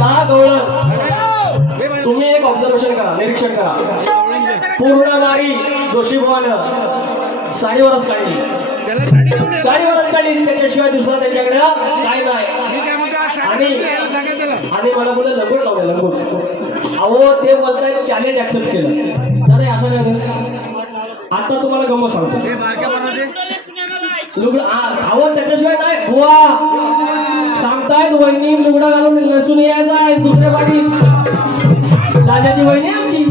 गवळण? तुम्ही एक ऑब्झर्वेशन करा निरीक्षण करा. पूर्ण वारी जोशी भवान साडीवरच काढली. साडीवरच काढली त्याच्याशिवाय दुसरा त्याच्याकडे काय नाही. आणि- मला बोलले लंगोट लावले लंगोट. अहो ते बोलताय चॅलेंज ऍक्सेप्ट केलं. दादा असं नाही. आता तुम्हाला गमत सांगतो. लुगडं अहो त्याच्याशिवाय नाही. बुवा. सांगतायत वहिनी लुगडं घालून आहे दुसऱ्या दादाची वहिनी आमची.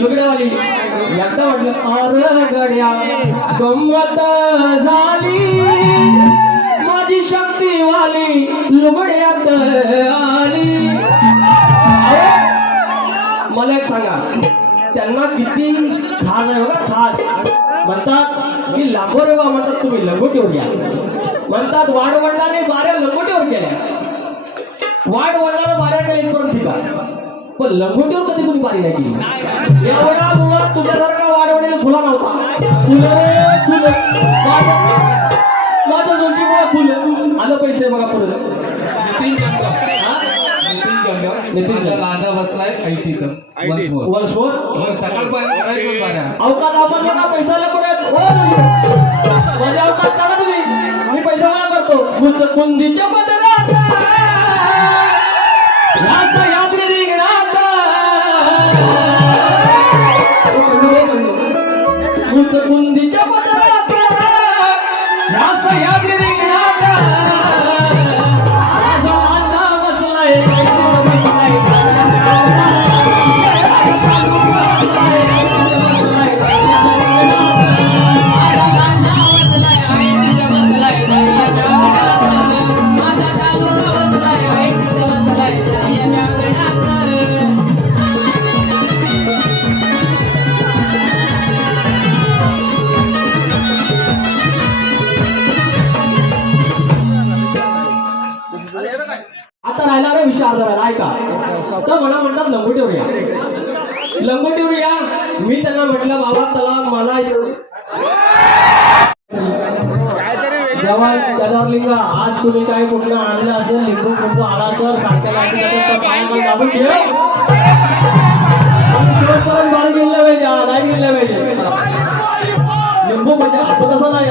लुगड्यावाली एकदा म्हटलं अरे गड्या गंमत झाली. माझी शक्तीवाली लुगड्यात आली. मला एक सांगा त्यांना किती खाज आहे बघा खाज. म्हणतात की लांबोरे म्हणतात तुम्ही लंगोटीवर घ्या म्हणतात वाडवडिलांनी बाऱ्या लंगोटीवर केल्या. वाडवडिलानं बाऱ्या केल्या ठीक आहे पण लंगोटीवर कधी कोणी बारी नाही केली? एवढा मुळात तुझ्यासारखा वाडवडीला खुला नव्हता. फुलं रे फुलं. माझं- माझं जोशी मुळा फुलं. आलं पैसे बघा पुढे. हा? बसलाय. वर्ष हो. अवकात आपण पैसा लय पडत हो जोशी. माझ्या अवकात काढा तुम्ही? मी पैसा मला करतो. मुच कुंदीच्या पदरात या सह्याद्री आता राहिला रे विषय अर्धा राहिला ऐका. तर मला म्हणतात लंगोटीवर या लंगोटीवर या मी त्यांना म्हटलं बाबा तला मला केदारलिंग आज तुम्ही काय कुठलं आणलं असेल लिंबू कुंभू आला सर सारख्या लागेल पायामध्ये दाबून ठेव. आणि शिवस्वरण बाहेर गेलं पाहिजे नाही गेलं पाहिजे लिंबू म्हणजे असं तसं नाही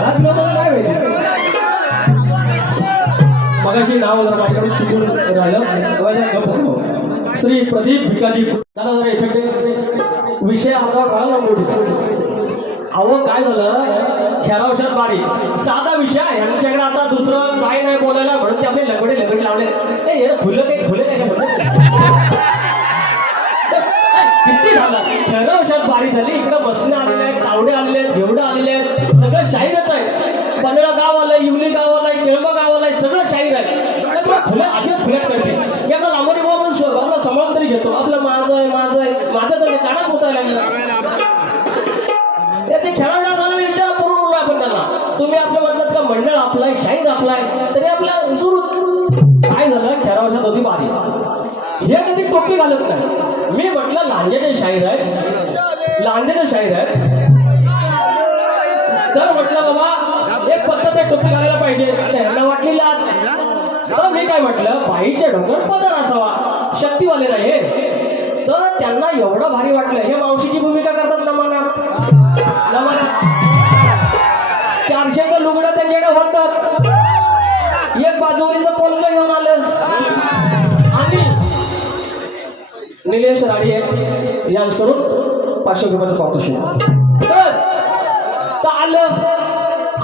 बुवा काय खराब काय माहिती मगाशी नाव जरा माझ्याकडून चुकून राहिलं. श्री प्रदीप भिकाजी. दादा जरा इफेक्ट विषय आता राहिला मोठी अहो काय झालं? खेळावशात बारी साधा विषय आहे. यांच्याकडे आता दुसरं काही नाही बोलायला. म्हणून ते आपले लगडे लगडे लावले हे फुलं काही फुले काय हे कधी टोपी घालत नाही मी म्हटलं लांजेचे शाहीर आहे लांजेचे शाहीर आहे तर म्हटलं बाबा एक पद्धत आहे टोपी घालायला पाहिजे? त्यांना वाटली लाच तर मी काय म्हटलं बाईच्या डोंगर पदर असावा. शक्तीवाले नाही तर त्यांना एवढं भारी वाटलं. हे मावशीची भूमिका करतात नमानात नमानात चारशे लुगडं त्यांच्याकडे होतात. एक बाजूवरीच निलेश राणे यांस पाचशे रुपयाचं पारितोषिक तर आलं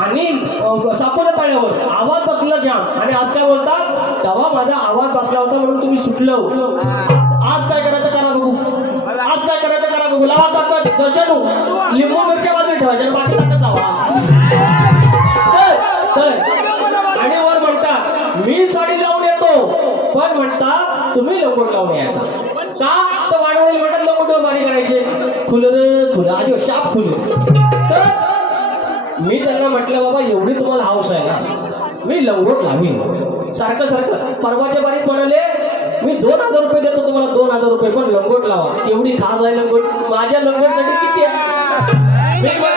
आणि अं, सापडलं ताळ्यावर. आवाज बसला घ्या. आणि आज काय बोलतात तेव्हा माझा आवाज बसला होता म्हणून तुम्ही सुटलो. आज काय करायचं करा बघू. आज काय करायचं करा बघू. लावा ताकद. दर्शनू लिंबू मिरच्या बाजूला ठेवायच्या बाकी ताकद लावा. आणि वर म्हणतात मी साडी लावून येतो. पण म्हणता तुम्ही लवकर लावून यायचा. का? तर वाढवणी म्हणतात करायचे. खुलं खुलं. आजी शाप खुलं. तर मी त्यांना म्हटलं बाबा एवढी तुम्हाला हाऊस आहे ना मी लंगोट लावीन. सारखं सारखं. परवाच्या बारीक म्हणाले मी दोन हजार रुपये देतो तुम्हाला दोन हजार रुपये पण लंगोट लावा. एवढी खास आहे लंगोट. माझ्या लंगोटसाठी किती आहे?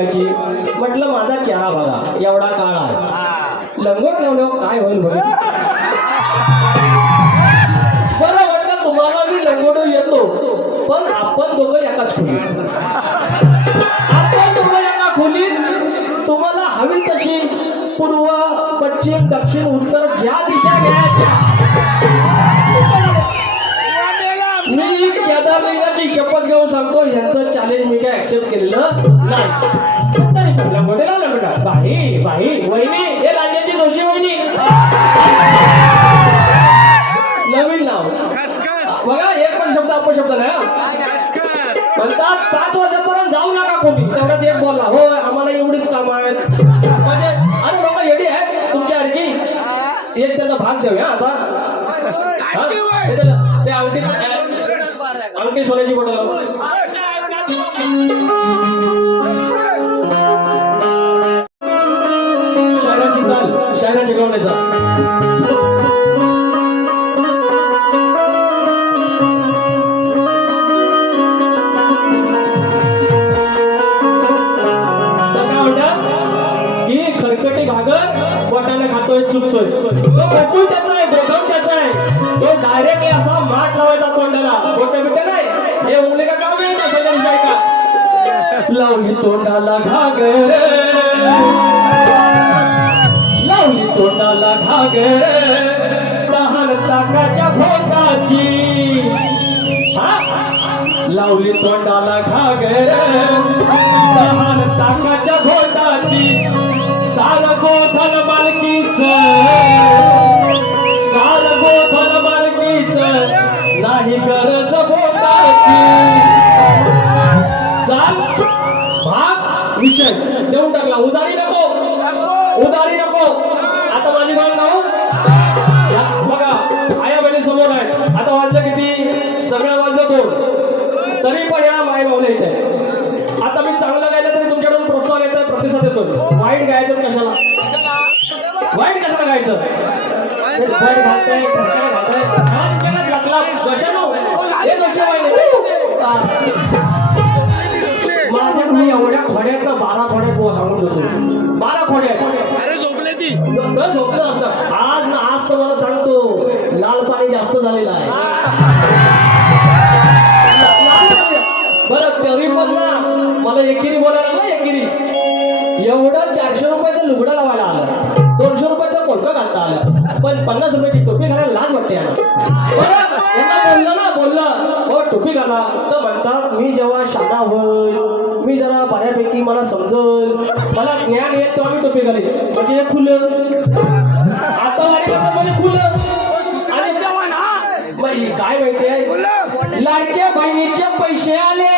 बघायची म्हटलं माझा चेहरा बघा एवढा काळा आहे. लंगोट लावल्यावर काय होईल बघ? बरं म्हटलं तुम्हाला मी लंगोट येतो पण आपण दोघं एकाच खोलीत. आपण दोघं एका खोलीत. तुम्हाला हवी तशी पूर्व पश्चिम दक्षिण उत्तर ज्या दिशा घ्यायच्या. मी केदारलिंगाची शपथ घेऊन सांगतो यांचं चॅलेंज मी काय ऍक्सेप्ट केलेलं नाही. लंगोटेला लंगोटा बाई बाई वहिनी हे राज्याची जोशी वहिनी. नवीन नाव. बघा एक पण शब्द अपशब्द नाही हा. म्हणतात पाच वाजेपर्यंत जाऊ नका कोणी. तेवढ्यात एक बोलला हो आम्हाला एवढीच कामं आहेत. म्हणजे अरे लोक येडी आहे तुमच्यासारखी एक त्याचा भाग देऊया आता? ते अंगठी अंगठी सोन्याची बॉटल लावली तोंडाला घागर लावली तोंडाला घागर लहान ताकाच्या भोताची लावली तोंडाला घागर लहान ताकाच्या वाईट कशाला गायचं ते वाईट घालतंय. हा. माझ्यात नाही एवढ्या खोड्यात बारा खोड्यात सांगून देतो. बारा खोड्यात अरे झोपले ती. न झोपलं असतं. आज ना आज तुम्हाला सांगतो. लाल पाणी जास्त झालेलं आहे. बरं तरी पण ना मला एकेरी बोलायला लागलं एकेरी एवढं चारशे रुपयाचं लुगडं लावायला. पण पन्नास रुपयाची टोपी घालायला लाज वाटते बोललं ना बोललं हो टोपी घाला. तर म्हणतात मी जेव्हा शाळा होईल मी जरा बऱ्यापैकी मला समजल. मला ज्ञान येत तेव्हा मी टोपी घालेल म्हणजे हे खुलं. आता म्हणजे खुलं. काय माहितीये लाडक्या बहिणीचे पैसे आले.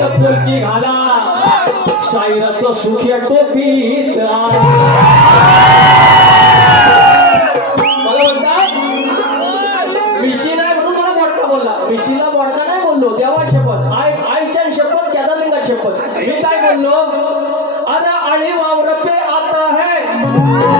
लावा घाला. शायराचं सुख्या टोपीत मला म्हणतात म्हणून मला बोडका बोलला. मिशीला बोडका नाही बोललो देवा शपथ. आय आयच्या शपथ केदारलिंगा शपथ. मी काय बोललो? अरे अळी वावरपे आता है.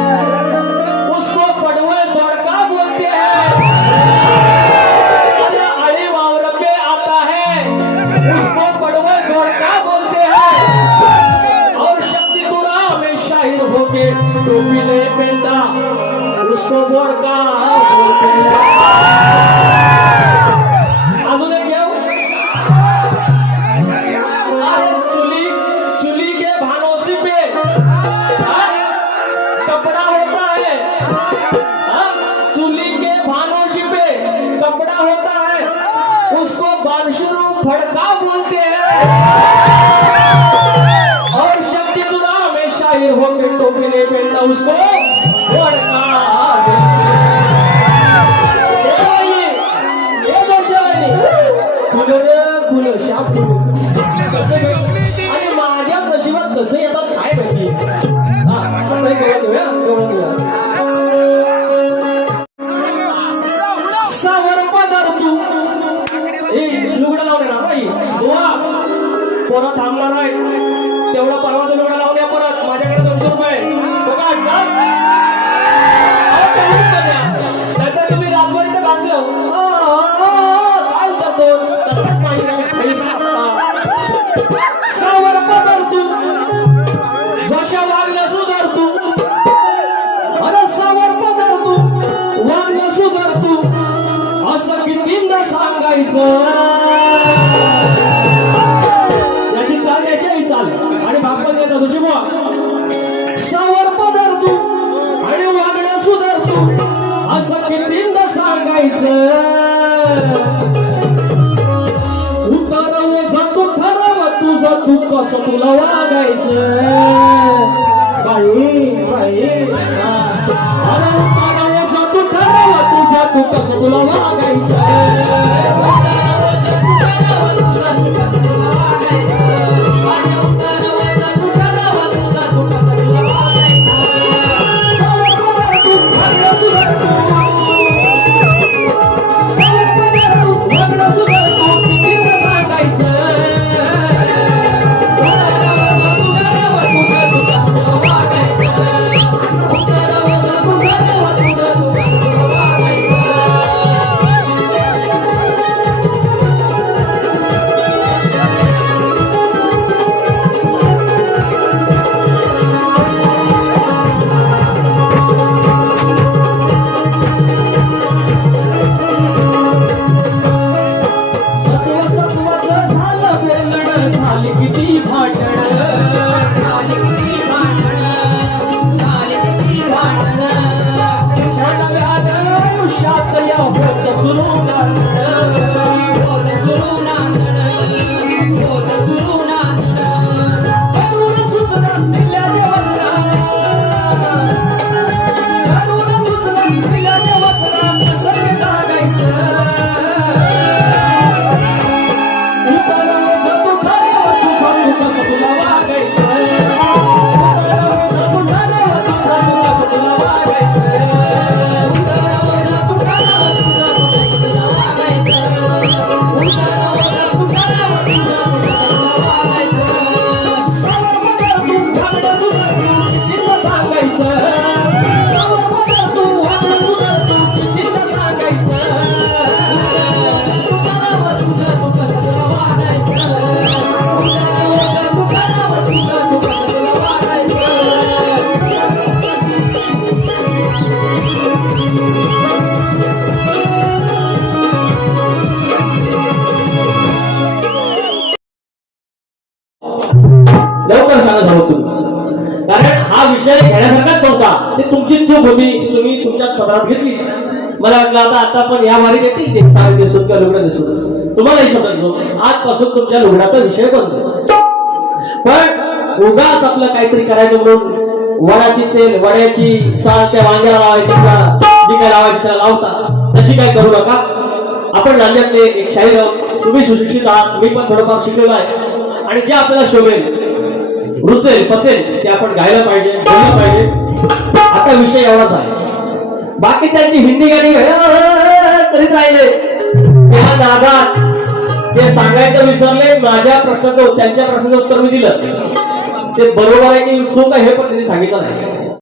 भड़का बोलते. हैं और शक्ति दुला में शाहिर होकर टोपी नहीं पहनता उसको। आणि माझ्या नशिबात कसं येतात काय माहिती याची चाल याची ही चाल आणि भागवत येतात तुझी बुवा सावर पदर तू आणि वागणं सुधार तू असं कितींदा सांगायचं उतरव जातो ठरव तुझं तू कसं तुला वागायचं बाई बाई हा. अरे उतरव जातो ठरव तुझं तू कसं तुला वागायचं होता. ते तुमची चूक होती. तुम्ही तुमच्या पत्रात घेतली. मला वाटलं आता आता पण या वारीत येतील. ते सारे दिसून किंवा लुगडं दिसून. तुम्हालाही समजलो हो. आजपासून तुमच्या लुगडाचा विषय बनतो. पण उगाच आपलं काहीतरी करायचं म्हणून वडाची तेल वड्याची साल त्या वांग्याला लावायची का जी काय लावायची त्याला लावता. तशी काय करू नका. आपण नांद्यातले एक शाहीर तुम्ही सुशिक्षित आहात. तुम्ही पण थोडंफार शिकलेलो आहे. आणि जे आपल्याला शोभेल रुचेल पचेल ते आपण गायला पाहिजे बोललं पाहिजे. आता विषय एवढाच आहे. बाकी त्यांची हिंदी गाणी "अं" करीत राहिले. त्या नादात ते सांगायचं विसरले माझ्या प्रश्नाचं त्यांच्या प्रश्नाचं उत्तर मी दिलं. ते बरोबर आहे की चूक आहे हे पण त्यांनी सांगितलं नाही.